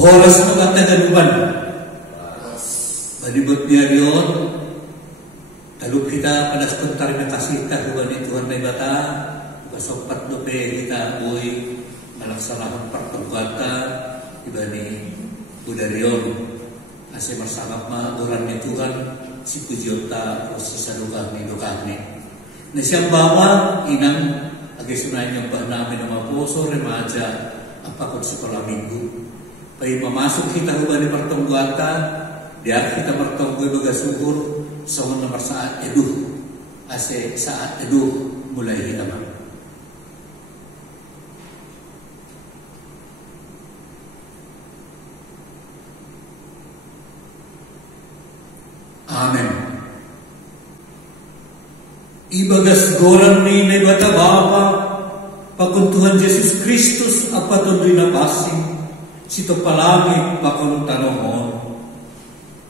Oras na matagaluban. Malibot niya yun. Talog kita panas kontar na kasi kahuan ni Tuhan may bata. Basok patlupe kita uy malaksanahan pertobata iba ni Budarion. Asi marsama maaguran ni Tuhan si Pujiota proses sadukah ni dukahni. Na siyang bawa inang agisunay niyang namin ng mga puso remaja apakot sekolah minggu. Pay mamasok kita huban ni pertobata dia kita bertonggoy baga suhur sa nomor saat eduh ase saat eduh mulai kita man. Amen. Ibagas goran ni bata Bapa pakuntuhan Yesus Kristus apaton rin na pasing sito palagi pakuntanohon.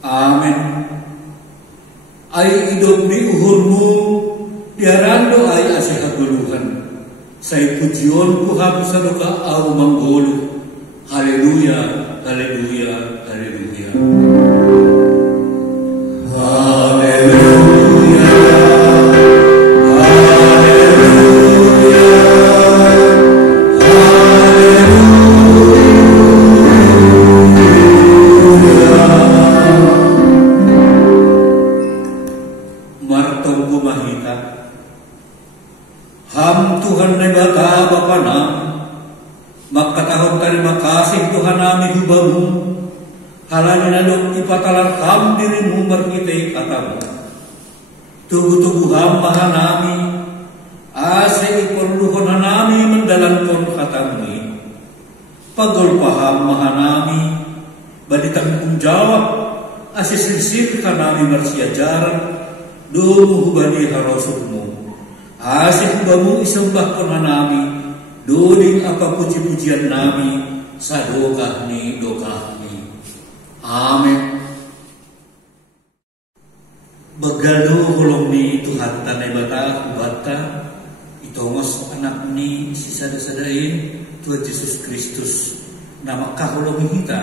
Amen. Ay idog ni uhurmu diarando ay asihaguluhan say pujion ko hapo sa luka aw manggolo. Haleluya, haleluya, haleluya. Haleluya, haleluya, martong bumahita ham Tuhan na bata Bapa na magkatahon terima kasih Tuhan namin hubamu halani nalok ipatalar kam dirimu markitai katamu tubuh-tubuh hamba nami ase iperluhon nami mendalankan katamu pagol paham mahanami badi tanggung jawab ase sirsir kanami marsiajaran domu hubani harosukmu ase hubamu isembah konanami doding apa puji-pujian nami sadokah ni dokah ni. Amin. Bagalo hulong ni Tuhan tanay bata bata itongos anak ni si sada-sadain Tuhan Yesus Kristus na makahulong kita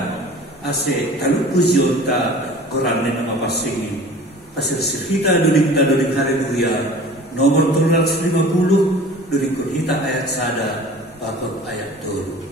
ase talupuzyon ta koranin na mapasingin pasirsir kita duling haleluya nomor 350 duling kita ayat sada papag ayat 2.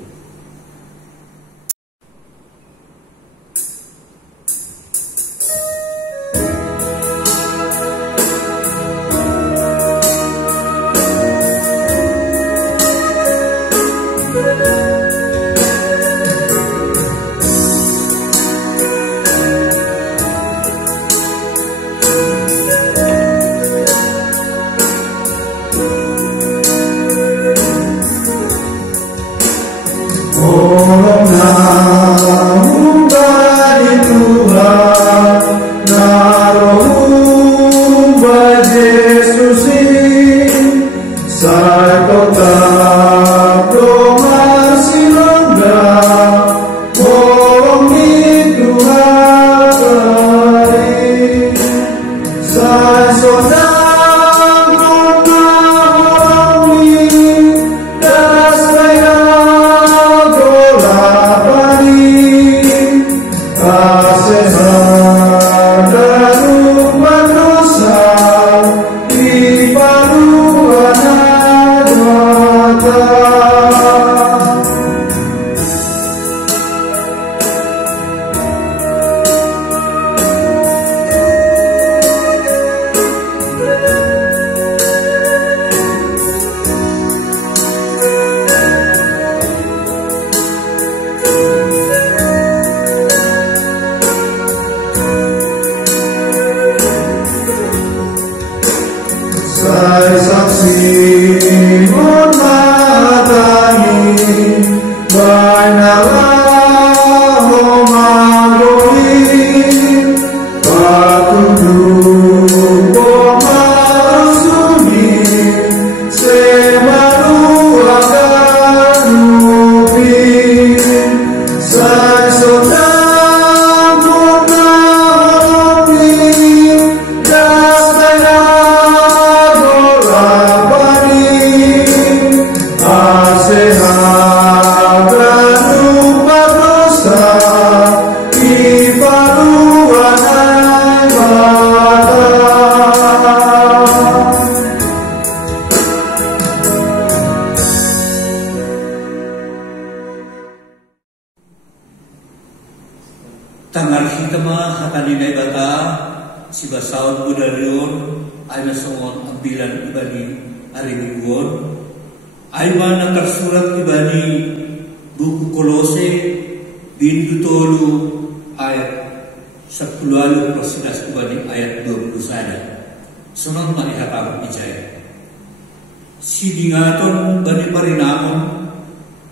tangar kita mah hakaninay bata si basaon budarion ay masongon ambilan ibani ariminggon ay man tersurat ibani buku Kolose bin 7 ayat 10 prosidas ibani ayat 21 sunan maihatang ijaya sidingaton bani parinamon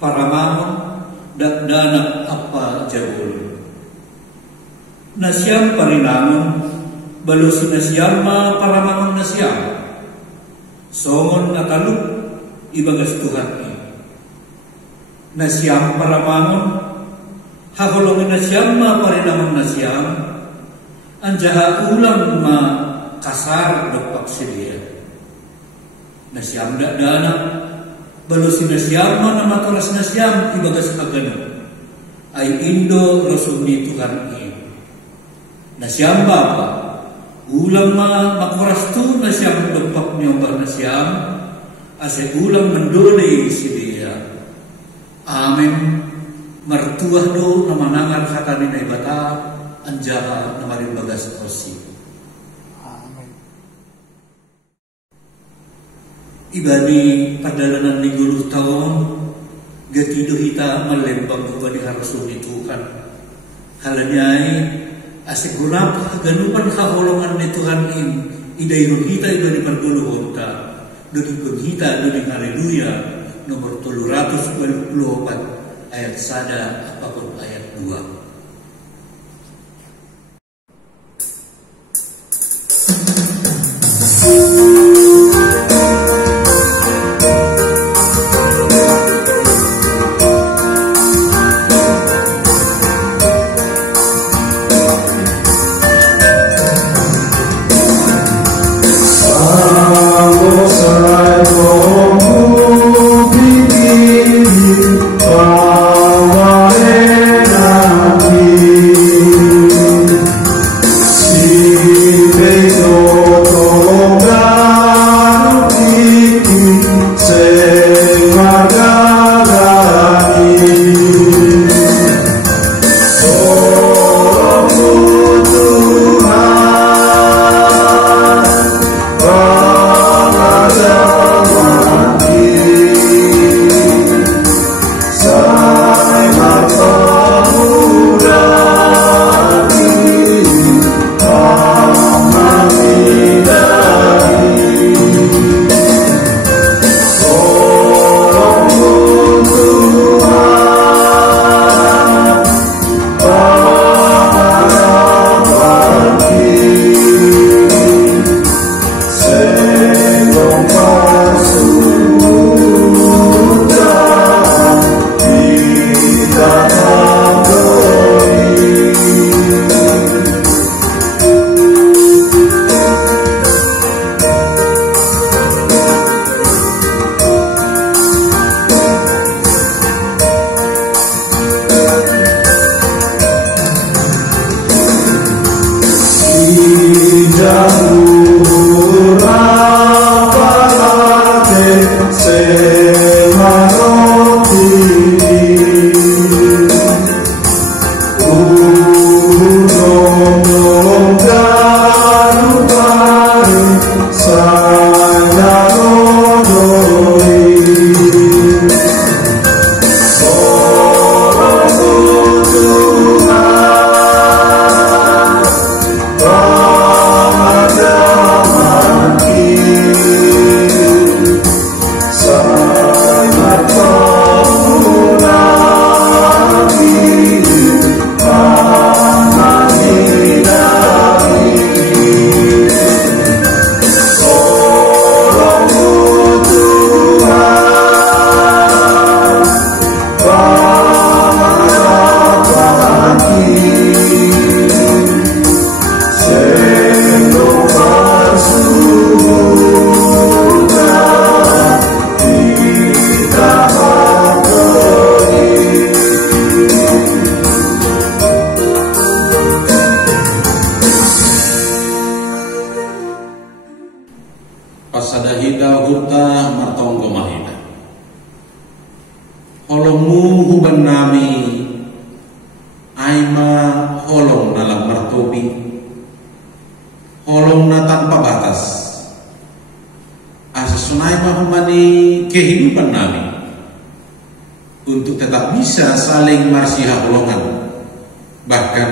paramamon dakdana apa jabul nasyam parinamon balusi nasyam ma paramamon nasyam songon nakaluk ibagas Tuhan nasyam paramamon hakolongin nasyam ma parinamon nasyam anjaha ulang ma kasar dopak sedia nasyam dakdana balusi nasyam mana matoras nasyam ibagas agano ay indo rasuli Tuhan nasyam bapa ulang makuras tu nasyam dopak nyobah nasyam ase ulang mendole si dia amin mertuah do namanangan katanin ay bata anjaha namarin bagas osi. Ibadi padalanan 50 tahun gatido hita malembang ibadi harus Tuhan halanyai asigurap ganupan kaholongan ni Tuhan idayun hita ibadi perguluhon ta duduk hita duduk haleluya nomor 324 ayat 1 apapun ayat 2. pasadahida huta matonggo mahina holomu huban nami aima holong nalang martopi, holong na tanpa batas. Asesunai mahumani kehidupan nami untuk tetap bisa saling marsiha holongan, bahkan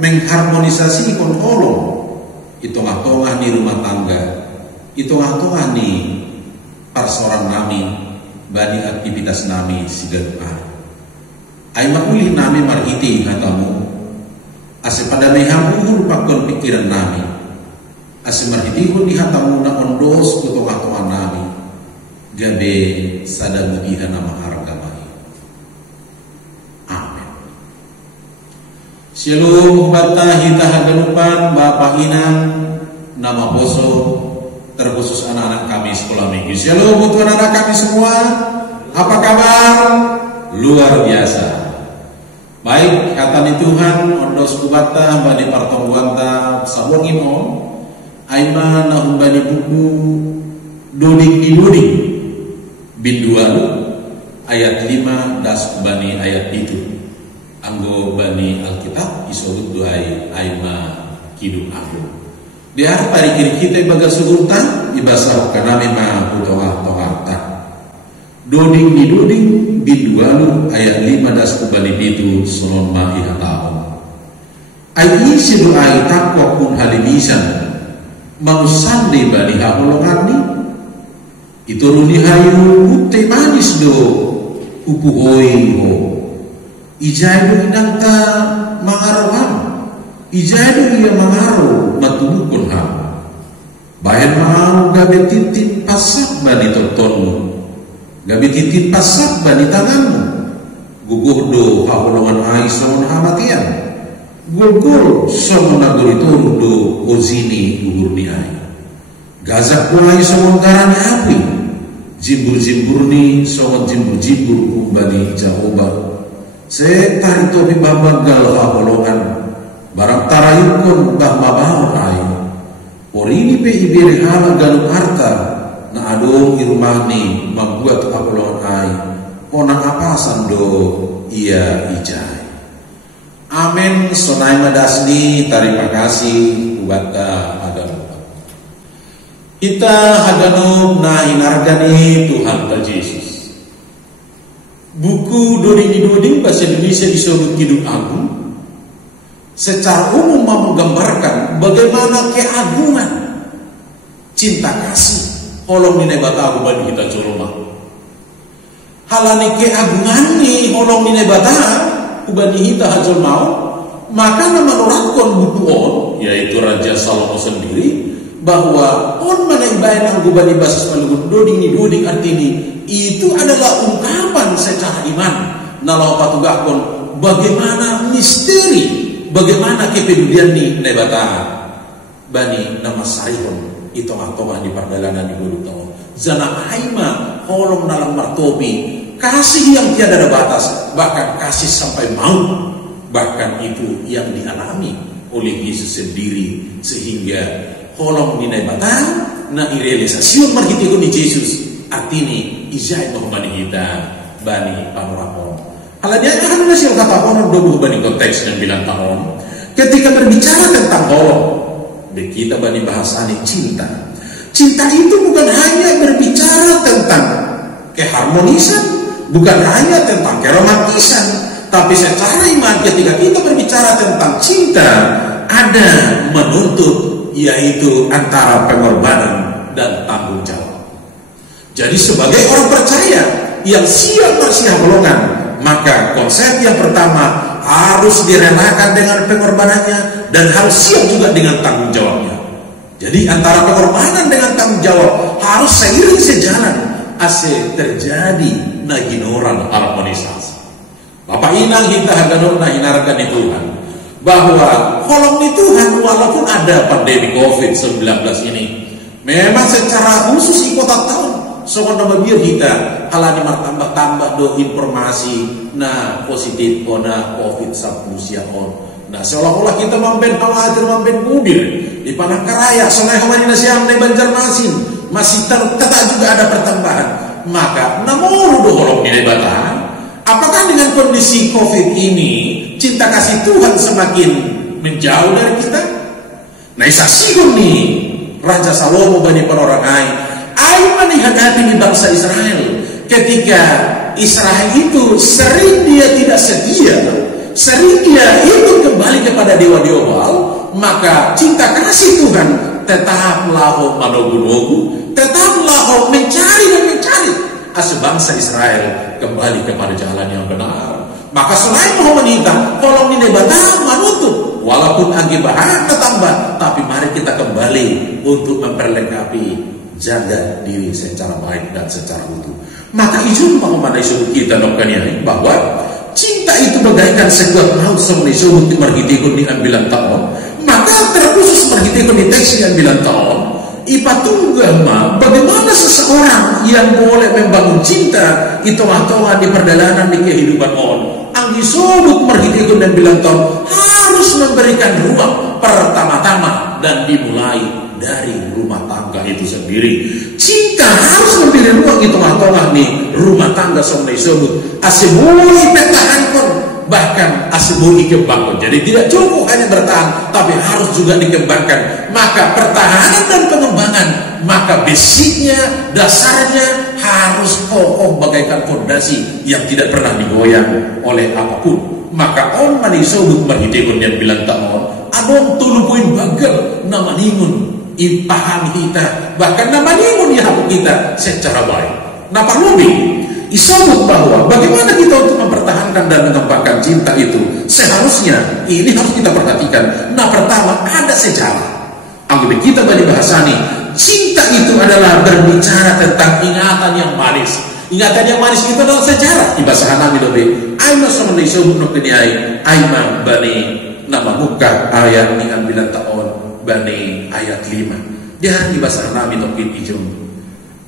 mengharmonisasi kon holong itongah-tongah ni rumah tangga, itongah-tongah ni persoalan nami bani aktivitas nami sigaduh hari. Ay maulih nami marhiti hatamu, ase pada mehamuhul pakon pikiran nami, ase marhitihun di hatamu na ondos kutong-atong nami, gabe sadamudihan nama harga bahi. Amin. Shalom bata hita haganupan Bapak Inang nama boso, terkhusus anak-anak kami sekolah minggu. Shalom untuk anak-anak kami semua. Apa kabar? Luar biasa. Baik, kata ni Tuhan ondos kubata bani partongwanta sabongin on aima na umbani buku duding di duding bindualu ayat 5 das bani ayat itu anggo bani Alkitab isobut duhai aima kidung aku di hari kiri kita baga sugutan ibasah kana memang tongah-tongah tak duding di duding bindualu ayat 5 das bani itu sunon mahi hatau ai isi doai takwa pun halimisan mausande bani haholongan ni itu runi hayu putih manis do kuku hoi ho ijadu inangta mangarohan ijadu ia mangaro matumukun ham bayan mau gabe titit pasak bani totonmu gabe titit pasak bani tanganmu gugur do haholongan ai somon hamatian gugur somon naguri turu do ozini gugur ni ai gazak kulai somon garani api jimbur-jimbur ni somon jimbur-jimbur kumbani jahoba setari topi babagal haholongan barang tarayukon bah mabahon ai porini pe ibere hala galung harta na adong irumani membuat haholongan ai pona apasan do ia ijai. Amin. Sonai madasni terima kasih ubata haganup. Kita haganup na hinargani Tuhan Yesus. Buku doding bahasa Indonesia disebut Kidung Agung secara umum menggambarkan bagaimana keagungan cinta kasih holong nine batahu bagi kita coloma. Halani keagungan ni holong nine batahu ubani hita hajol mau maka nama norakon buku on yaitu Raja Salomo sendiri bahwa on mana ibayan ang ubani basis malugun doding artini itu adalah ungkapan secara iman nalau patugakon bagaimana misteri bagaimana kepedulian ni nebata bani nama sarihon itong-atong di perjalanan di dulu tahun zana aima holong nalang martopi kasih yang tiada ada batas, bahkan kasih sampai maut, bahkan itu yang dialami oleh Yesus sendiri sehingga holong ninai batang na irealisasi marhiti ni Yesus artini izai bani kita bani panorama. Kalau dia akan masih kata orang dobu bani konteks dan bilang tahun ketika berbicara tentang holong, kita bani bahasa ini cinta. Cinta itu bukan hanya berbicara tentang keharmonisan. Bukan hanya tentang keromantisan, tapi secara iman ketika kita berbicara tentang cinta, ada menuntut yaitu antara pengorbanan dan tanggung jawab. Jadi sebagai orang percaya yang siap bersiap golongan, maka konsep yang pertama harus direlakan dengan pengorbanannya dan harus siap juga dengan tanggung jawabnya. Jadi antara pengorbanan dengan tanggung jawab harus seiring sejalan. Ase terjadi naginoran harmonisasi. Bapak Inang kita haganur nahinarkan di Tuhan bahwa kolom di Tuhan walaupun ada pandemi COVID-19 ini memang secara khusus ikut tahun sekolah biar kita kalau tambah-tambah do informasi nah positif kona COVID-19 nah seolah-olah kita mampen khawatir mampen kubir di Palangkaraya sonai hawani nasiam di Banjarmasin masih tetap juga ada pertambahan maka namun do holong nilai batahan apakah dengan kondisi COVID ini cinta kasih Tuhan semakin menjauh dari kita. Nah, saksikan nih Raja Salomo bani Panorangai, melihat hati di bangsa Israel ketika Israel itu sering dia tidak setia, sering dia ikut kembali kepada dewa-dewa Baal, maka cinta kasih Tuhan tetaplah manogu-nogu, tetaplah mencari dan mencari bangsa Israel kembali kepada jalan yang benar. Maka selain mau meminta, tolong ini batang manutup, walaupun agi bahan tambah, tapi mari kita kembali untuk memperlengkapi jaga diri secara baik dan secara utuh. Maka izin mengenai suruh kita nokanian bahwa cinta itu bagaikan sekuat maut semuanya suruh dimargitikun di ambilan tahun. Maka terkhusus margitikun di teks di ambilan tahun. Ipatunggah ma, bagaimana seseorang yang boleh membangun cinta itu tongan di perjalanan di kehidupan on. Anggi sobut margitikun dan bilang tahun harus memberikan ruang pertama-tama dan dimulai dari rumah tangga itu sendiri. Cinta harus memberi ruang itu tongah nih rumah tangga somai sebut asimui pertahankan, bahkan asimui kembangkan. Jadi tidak cukup hanya bertahan, tapi harus juga dikembangkan. Maka pertahanan dan pengembangan, maka basicnya, dasarnya harus kokoh bagaikan fondasi yang tidak pernah digoyang oleh apapun. Maka on manisubut marhitikun yang bilang tahun adon tulupuin bagel nama ningun paham kita, bahkan nama ningun ya kita secara baik. Nah Pak Lubi isabut bahwa bagaimana kita untuk mempertahankan dan mengembangkan cinta itu, seharusnya ini harus kita perhatikan. Nah pertama ada sejarah. Anggap kita bagi bahasa nih, cinta itu adalah berbicara tentang ingatan yang manis. Ingatan yang manis itu adalah sejarah. Di bahasa Hanami lebih aima sama disebut nukiniai aima bani nama muka ayat ni ambilan tahun bani ayat 5. Dia di bahasa Hanami nukin ijum.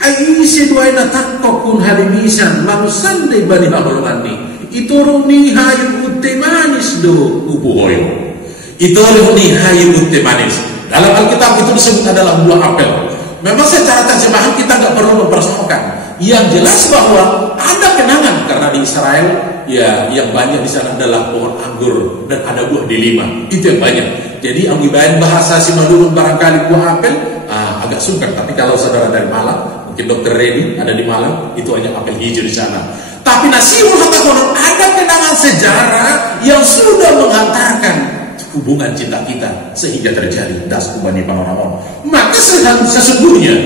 Aisi duaina takkokun halimisan manusan de bani baholongani. Ituruni hayu utte manis do ubuhoyo. Ituruni hayu utte manis. Dalam Alkitab itu disebut adalah buah apel. Memang secara terjemahan kita nggak perlu mempersoalkan. Yang jelas bahwa ada kenangan karena di Israel ya yang banyak di sana adalah pohon anggur dan ada buah delima. Itu yang banyak. Jadi anggibain bahasa Simalungun barangkali buah apel agak sungkan. Tapi kalau saudara dari Malang, mungkin Dokter Redi ada di Malang, itu hanya apel hijau di sana. Tapi Nasibul Hatakonon ada kenangan sejarah yang sudah menghantarkan hubungan cinta kita sehingga terjadi das kubani panoramon. Maka sesungguhnya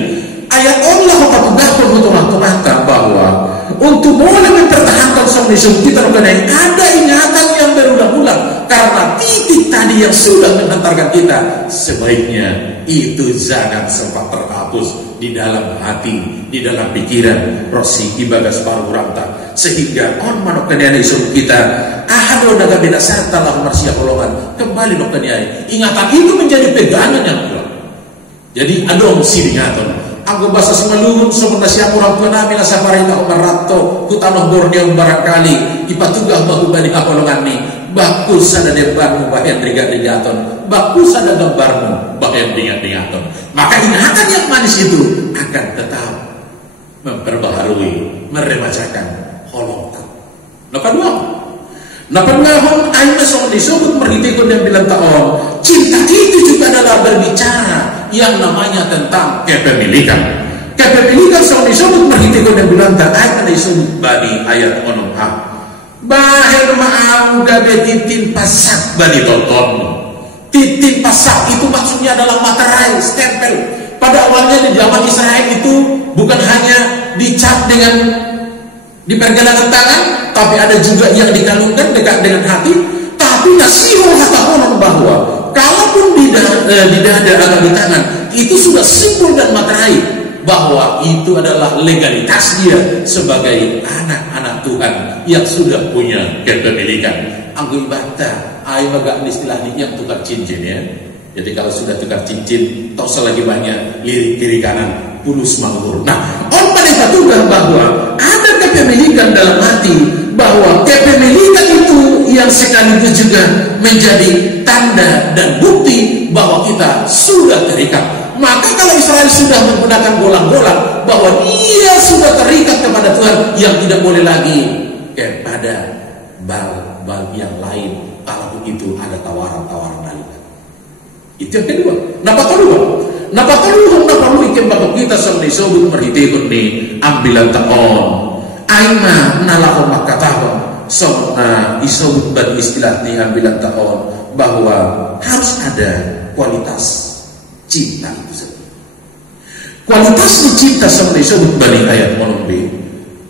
ayat Allah patugahkan untuk rata bahwa untuk boleh mempertahankan somnisum kita mengenai ada ingatan yang berulang-ulang karena titik tadi yang sudah menghantarkan kita sebaiknya itu jangan sempat terhapus di dalam hati, di dalam pikiran rosi ibagas paru ranta sehingga on manokanian isu kita ahado daga beda serta lahu marsia kolongan kembali nokanian ingatan itu menjadi pegangan yang kuat. Jadi adong siringaton anggo bahasa Simalungun sebenarnya siapa orang tua nami nasa parita umarato kutanoh Borneo barangkali ipatugah bahu bani akolongan ni bakus ada debarmu bahayan ringat-ringaton, bakus ada gambarmu bahayan ringat-ringaton. Maka ingatan yang manis itu akan tetap memperbaharui, meremajakan holongku. Nah kedua, nah pengahon aina soal disebut merhitikun yang bilang tahun cinta itu juga adalah berbicara yang namanya tentang kepemilikan. Kepemilikan soal disebut merhitikun yang bilang tahun aina disebut bani ayat onong ha. Bahir ma'au gabe titin pasak bani tonton. Titin pasak itu maksudnya adalah materai, stempel. Pada awalnya di zaman Israel itu bukan hanya dicap dengan di pergelangan tangan, tapi ada juga yang dikalungkan dekat dengan hati. Tapi Nasibul Hatakonon bahwa kalaupun di dada atau di tangan itu sudah simbol dan materai bahwa itu adalah legalitas dia sebagai anak-anak Tuhan yang sudah punya kepemilikan. Anggo ibata, ayo agak istilahnya yang tukar cincin ya. Jadi kalau sudah tukar cincin, tak usah lagi banyak lirik kiri kanan, pulus manggur. Nah, orang mereka juga bahwa ada kepemilikan dalam hati, bahwa kepemilikan itu yang sekaligus juga menjadi tanda dan bukti bahwa kita sudah terikat. Maka kalau Israel sudah menggunakan bolang-bolang bahwa dia sudah terikat kepada Tuhan yang tidak boleh lagi kepada bal-bal yang lain kalaupun itu ada tawaran-tawaran dari kita. Itu yang kedua. Napakaluhang ikan bakal kita sama disebut merhitikun ni ambilan taon. Aima nalako makatahon sama disebut dan istilah ni ambilan taon bahwa harus ada kualitas cinta itu sendiri. Kualitas cinta sama disebut balik ayat molombe.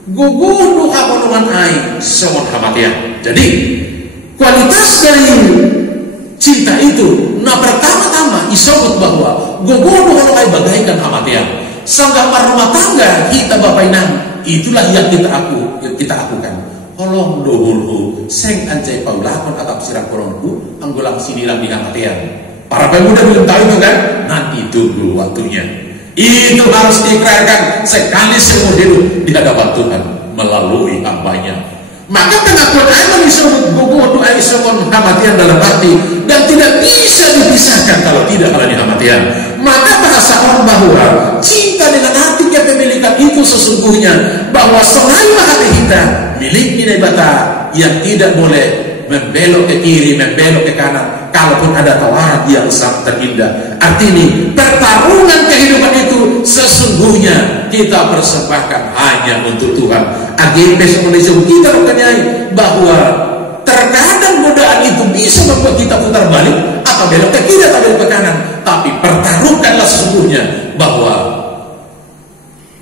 Gugudu amonongan aing sama hamatian. Jadi kualitas dari cinta itu, nah pertama-tama disebut bahwa gugudu amonongan aing bagaikan hamatian. Sanggah rumah tangga kita bapak inang, itulah yang kita akukan. Holong dohulu, seng anjay paulakon atau sirang korongku, anggolang sinilang di hamatian. Para pemuda belum tahu itu kan? Nanti tunggu waktunya. Itu harus diikrarkan sekali seumur hidup di hadapan Tuhan melalui hambanya. Maka pengakuan iman disebut guguh doa disebut hamatian dalam hati dan tidak bisa dipisahkan kalau tidak ada hamatian. Maka bahasa orang bahwa cinta dengan hati kepemilikan itu sesungguhnya bahwa selain hati kita milik bata yang tidak boleh membelok ke kiri, membelok ke kanan, kalaupun ada tawaran yang sangat terindah. Artinya pertarungan kehidupan itu sesungguhnya kita persembahkan hanya untuk Tuhan. Agen besok kita bertanyai bahwa terkadang godaan itu bisa membuat kita putar balik atau belok ke kiri atau belok ke kanan. Tapi pertarungkanlah sesungguhnya bahwa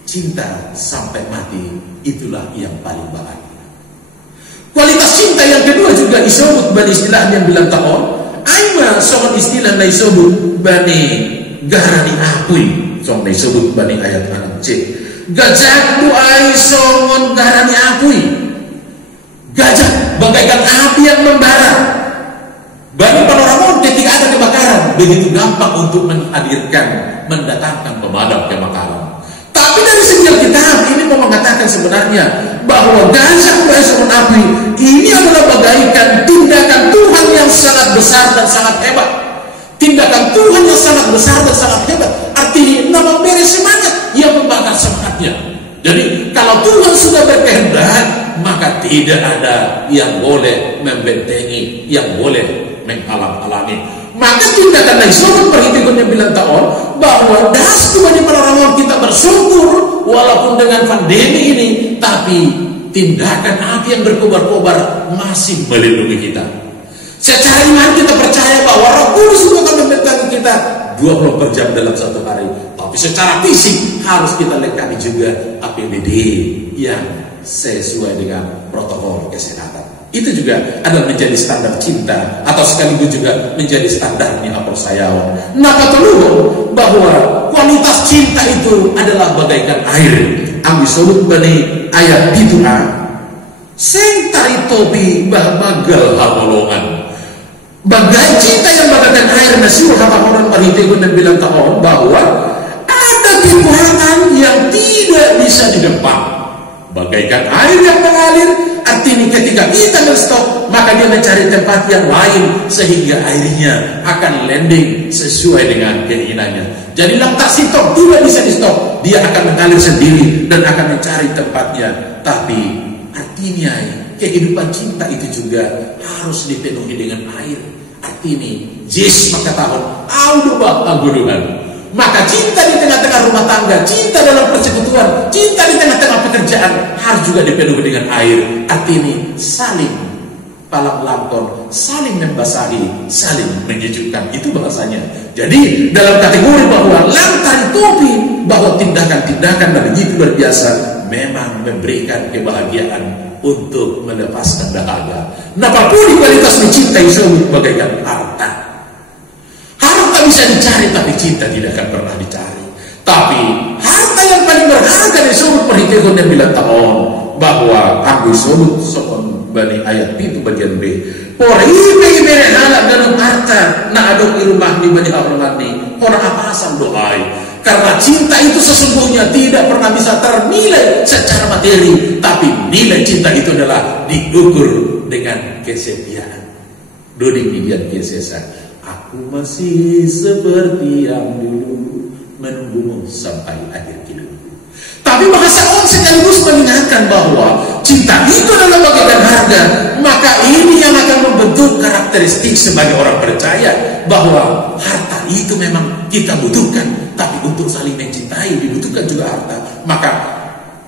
cinta sampai mati itulah yang paling bahagia. Kualitas cinta yang kedua juga disebut bani istilah yang bilang tahun. Aima soal istilah yang disebut bani garani apui. Soal disebut bani ayat anak C. Gajah doai songon garani apui. Gajah bagaikan api yang membara. Bagi panoramon ketika ada kebakaran begitu gampang untuk mendatangkan pemadam kebakaran. Tapi dari segi Alkitab ini mau mengatakan sebenarnya bahwa gajah doai songon api ini adalah bagaikan tindakan Tuhan yang sangat besar dan sangat hebat. Tindakan Tuhan yang sangat besar dan sangat hebat. Artinya memberi semangat yang membakar semangatnya. Jadi kalau Tuhan sudah berkehendak, maka tidak ada yang boleh membentengi, yang boleh menghalang-halangi. Maka tindakan Naisonun perhitikan yang bilang tahun bahwa das Tuhan yang menolong kita bersyukur walaupun dengan pandemi ini, tapi tindakan api yang berkobar-kobar masih melindungi kita. Secara iman kita percaya bahwa Roh Kudus itu akan membentengi kita 24 jam dalam satu hari. Tapi secara fisik harus kita lengkapi juga APBD yang sesuai dengan protokol kesehatan. Itu juga adalah menjadi standar cinta atau sekaligus juga menjadi standarnya persayawan. Nah, katuluh bahwa kualitas cinta itu adalah bagaikan air. Ambil sebut bani ayat itu sing tari topi bah magal habolongan. Bagai cinta yang bagaikan air nasiur habolongan paritegun dan bilang tahun bahwa ada kekuatan yang tidak bisa didempak. Bagaikan air yang mengalir, artinya ketika kita men-stop, maka dia mencari tempat yang lain sehingga airnya akan landing sesuai dengan keinginannya. Jadi lantas stop tidak bisa di-stop, dia akan mengalir sendiri dan akan mencari tempatnya. Tapi artinya kehidupan cinta itu juga harus dipenuhi dengan air. Artinya Yesus maka tahun audubah angguduhan. Maka cinta di tengah-tengah rumah tangga, cinta dalam persekutuan, cinta di tengah-tengah pekerjaan harus juga dipenuhi dengan air. Artinya saling palang langkon, saling membasahi, saling menyejukkan. Itu bahasanya. Jadi dalam kategori bahwa lantai topi, bahwa tindakan-tindakan dan begitu luar biasa memang memberikan kebahagiaan untuk melepaskan dahaga. Nah, apapun kualitas mencintai suami bagaikan harta. Harta bisa dicari, tapi cinta tidak akan pernah dicari. Tapi harta yang paling berharga disebut perhitungan yang bilang tahun bahwa aku sebut sokon bani ayat itu bagian B. Poribe ibere halak dalam harta na adok irumah di banyak orang ni orang apa asal doai. Karena cinta itu sesungguhnya tidak pernah bisa ternilai secara materi, tapi nilai cinta itu adalah diukur dengan kesetiaan. Doding didian kesesa. Aku masih seperti yang dulu menunggumu sampai akhir hidupku. Tapi bahasa on sekaligus mengingatkan bahwa cinta itu adalah bagaikan harga. maka ini yang akan membentuk karakteristik sebagai orang percaya bahwa harta itu memang kita butuhkan, tapi untuk saling mencintai dibutuhkan juga harta. Maka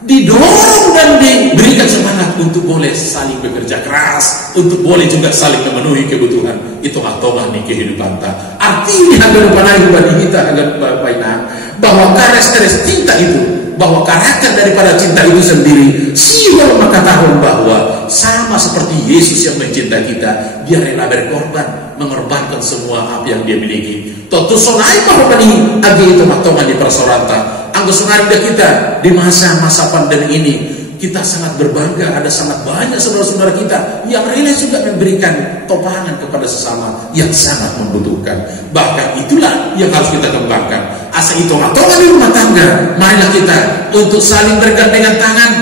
didorong dan diberikan semangat untuk boleh saling bekerja keras, untuk boleh juga saling memenuhi kebutuhan. Itu atoma nih kehidupan ta. Artinya agar panai bagi kita agar baiknya bahwa karakteristik cinta itu, bahwa karakter daripada cinta itu sendiri, siapa maka tahu bahwa sama seperti Yesus yang mencintai kita, dia rela berkorban, mengorbankan semua apa yang dia miliki. Tentu sonai bahwa ini agi itu matoma di persoranta. Anggo sonari kita di masa-masa pandemi ini, kita sangat berbangga ada sangat banyak saudara-saudara kita yang rela juga memberikan topangan kepada sesama yang sangat membutuhkan. Bahkan itulah yang harus kita kembangkan. Asa itu matoma di rumah tangga, marilah kita untuk saling bergandengan tangan,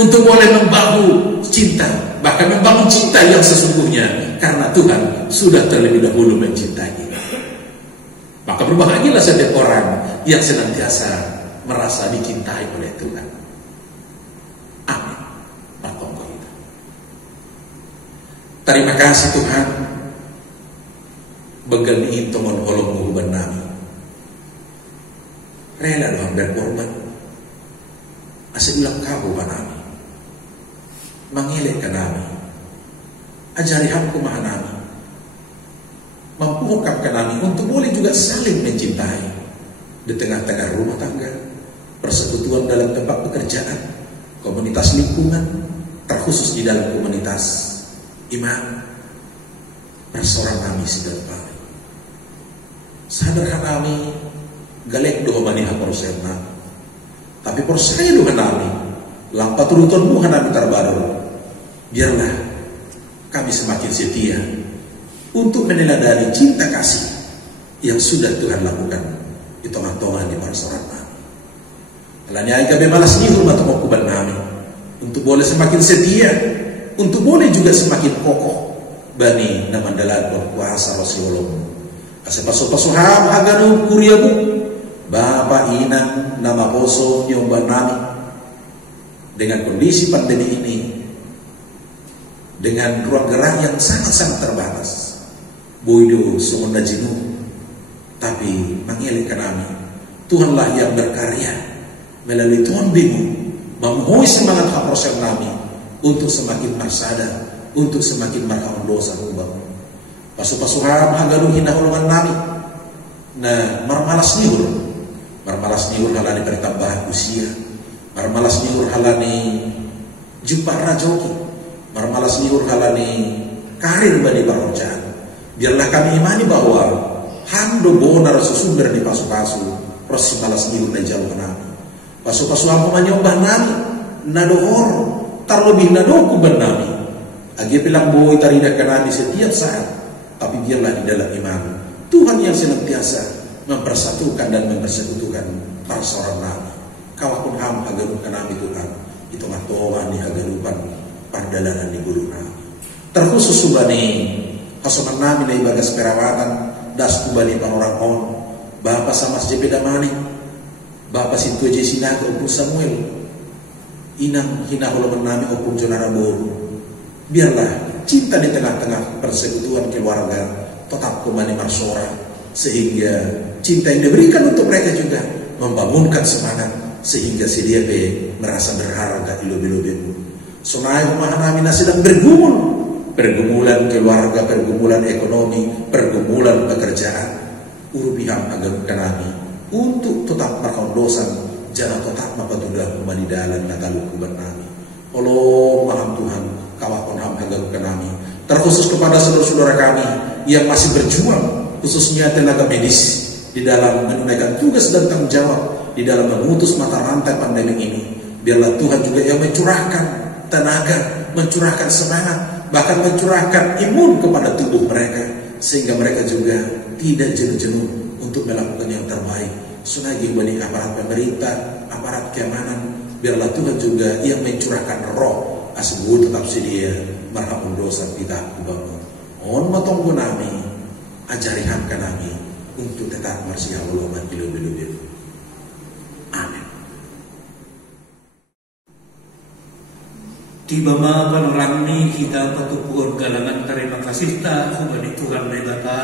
untuk boleh membangun cinta, bahkan membangun cinta yang sesungguhnya, karena Tuhan sudah terlebih dahulu mencintai kita. Maka berbahagialah setiap orang yang senantiasa merasa dicintai oleh Tuhan. Amin. Terima kasih Tuhan. Begani tomon holong muhuban nami. Rela doang berkorban. Asal ulang kabu nami. Mengelek ke nami. Ajari hamku maha nami. Membuka ke nami untuk boleh juga saling mencintai di tengah-tengah rumah tangga, persekutuan dalam tempat pekerjaan, komunitas lingkungan, terkhusus di dalam komunitas iman, persoalan kami segala kali. Sadar kami galek doa maniha porserna, tapi persaya doa kami lampat turutun muha kami terbaru. Biarlah kami semakin setia untuk meneladani cinta kasih yang sudah Tuhan lakukan di tengah-tengah di persoalan kami. Alanya kami malas ni rumah kuban kami untuk boleh semakin setia, untuk boleh juga semakin kokoh bani na mandalan berkuasa Rasulullah. Asa paso-pasoham haganu kuriabu Bapak Inang nama poso nyomba nami dengan kondisi pandemi ini, dengan ruang gerak yang sangat-sangat terbatas. Boido sumunda jenuh, tapi mengelak kami. Tuhanlah yang berkarya melalui Tuhan bingung memohon semangat proses kami untuk semakin bersadar, untuk semakin berkawan dosa ubah. Pasu-pasuham hagaru hina holongan nami. Nah, marmalas nihur halani pertambahan usia, marmalas nihur halani jumpa rajoki, marmalas nihur halani karir bani barojaan. Biarlah kami imani bahwa hando bonar sesumber di pasu-pasu proses balas nihur dan jauh nami. Pasu-pasu apa menyembah nami nadohor terlebih nadoku bernami. Agi bilang boy taridak nami setiap saat, tapi biarlah di dalam iman Tuhan yang senantiasa mempersatukan dan mempersekutukan persoalan nami. Kawakun ham hagarup nami Tuhan itu ngatoan di hagarupan pardalanan di bulu nami. Terkhusus subani hasoman nami na ibagas perawatan das kubani panorang on Bapak sama SJP Damani, Bapak Sintu Jesinaga upun Samuel, Inang hinaholoman nami upun Jonara Boru. Biarlah cinta di tengah-tengah persekutuan keluarga tetap kembali marsora, sehingga cinta yang diberikan untuk mereka juga membangunkan semangat, sehingga si dia merasa berharga ilu-ilu. Sonai pemahaman nami sedang pergumulan keluarga, pergumulan ekonomi, pergumulan pekerjaan. Urubiham agam kanami untuk tetap berkondosan, jangan tetap mapatudah kembali dalam natalu kuban nami. Allah maha Tuhan, kawakon ham agam kanami. Terkhusus kepada saudara-saudara kami yang masih berjuang, khususnya tenaga medis di dalam menunaikan tugas dan tanggung jawab di dalam memutus mata rantai pandemi ini. Biarlah Tuhan juga yang mencurahkan tenaga, mencurahkan semangat, bahkan mencurahkan imun kepada tubuh mereka, sehingga mereka juga tidak jenuh-jenuh untuk melakukan yang terbaik. Sunagi bani aparat pemerintah, aparat keamanan, biarlah Tuhan juga yang mencurahkan roh asbut tetap sedia marhamun dosa kita kubangun. On matong nami ajari hamkan nami untuk tetap marsih Allah makilu-bilu. Amin. Tiba ma panrangni kita patupuan galangan terima kasih ta kepada Tuhan Nebata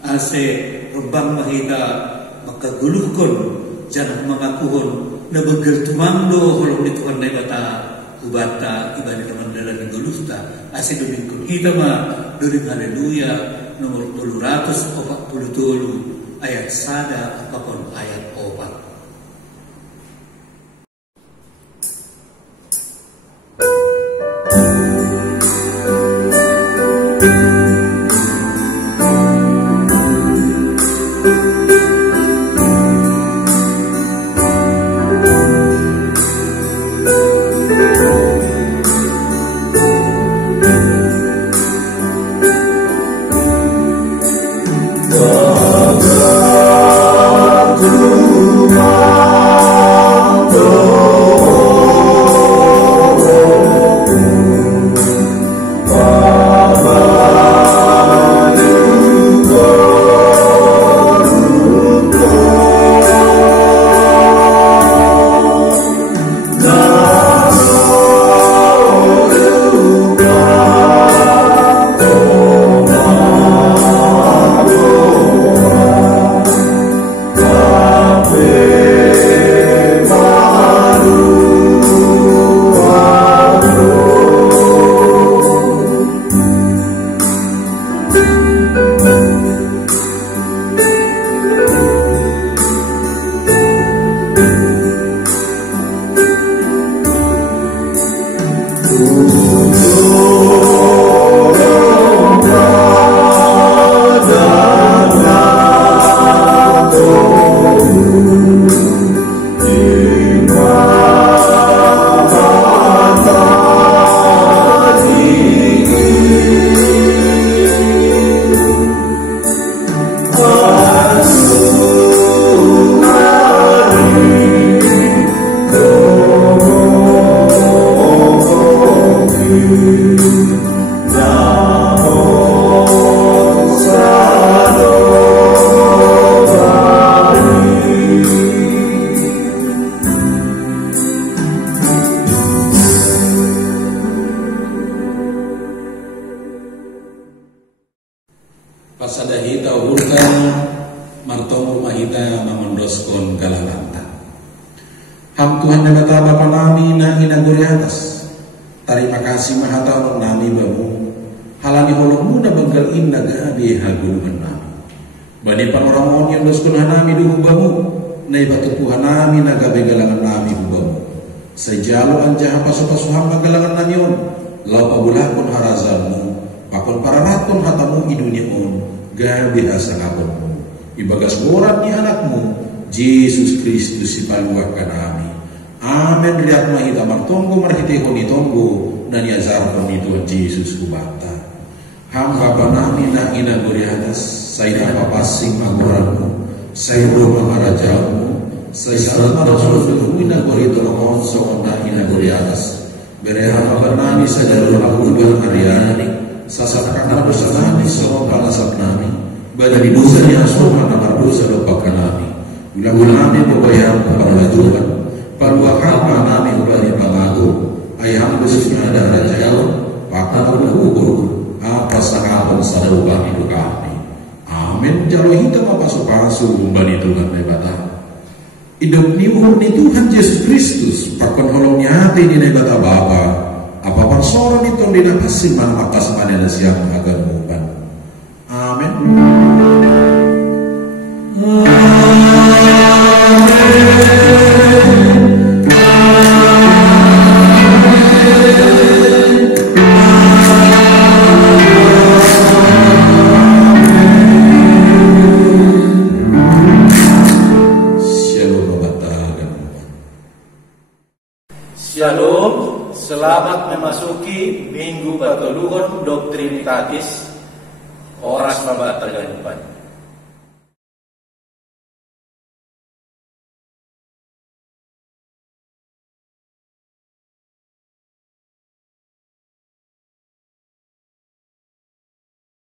ase rebang mahita makaguluhkon jangan mengakuhon na begel tumando holong ni Tuhan Nebata ubata ibadah mandala ni gulusta ase dumingkon kita ma during haleluya nomor 247 ayat sada apapun ayat 4. Pasadahita uhurkan martong mahita mamondoskon galalanta. Ham Tuhan Nebata Bapa nami na inaguri atas. Terima kasih mahata nami bamu. Halani holongmu na banggal innaga di haguluman nami. Bani panoramon yang doskon hanami duhu bamu. Nai batupuhan nami naga begalangan nami bamu. Sejalo anjaha paso-pasoham magalangan nami on. Lau pabulakon harazanmu. Pakon pararakon hatamu idunia on. Gabi hasangaponmu ibagas morat ni anakmu Yesus Kristus si paluakan kami. Amin. Lihat mahita martonggo marhiteko ni tonggo dan yazarkon ni Tuhan Yesus kubata. Hamba panami na inaguri atas saya papasing agoranmu saya rumah marajamu saya salat rasul inaguri tolong so na inaguri atas berehama panami saya lalu ariani sasapkan dosa kami semua balasap kami badani dosa ni asoma na dosa lupakan kami ulang kami membayar kepada Tuhan palua kama kami ubali pangago ayam besusnya ada raja jauh pakar kubur apa sangapan sadauban hidup kami. Amin. Jalo hitam apa pasu umbani Tuhan Nebata hidup ni murni Tuhan Yesus Kristus pakon holongnya hati di Nebata Bapa apa pansoran itu dinapasin mana makas mana siang agar muban. Amin. Shalom, selamat memasuki Minggu Patoluhon Doktrinitatis Oras Pabatagan.